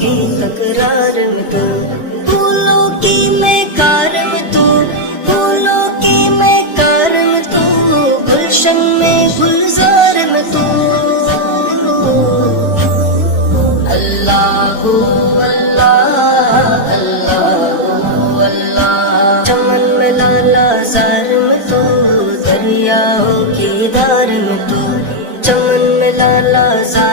کی تکرار میں تو، پھولوں کی میں کار میں تو، پھولوں کی میں کار میں تو، گلشن میں گلزار میں تو، اللہ اللہ اللہ اللہ، چمن میں لالا زار میں تو، دریاؤں کی دار میں تو، چمن میں لالا زار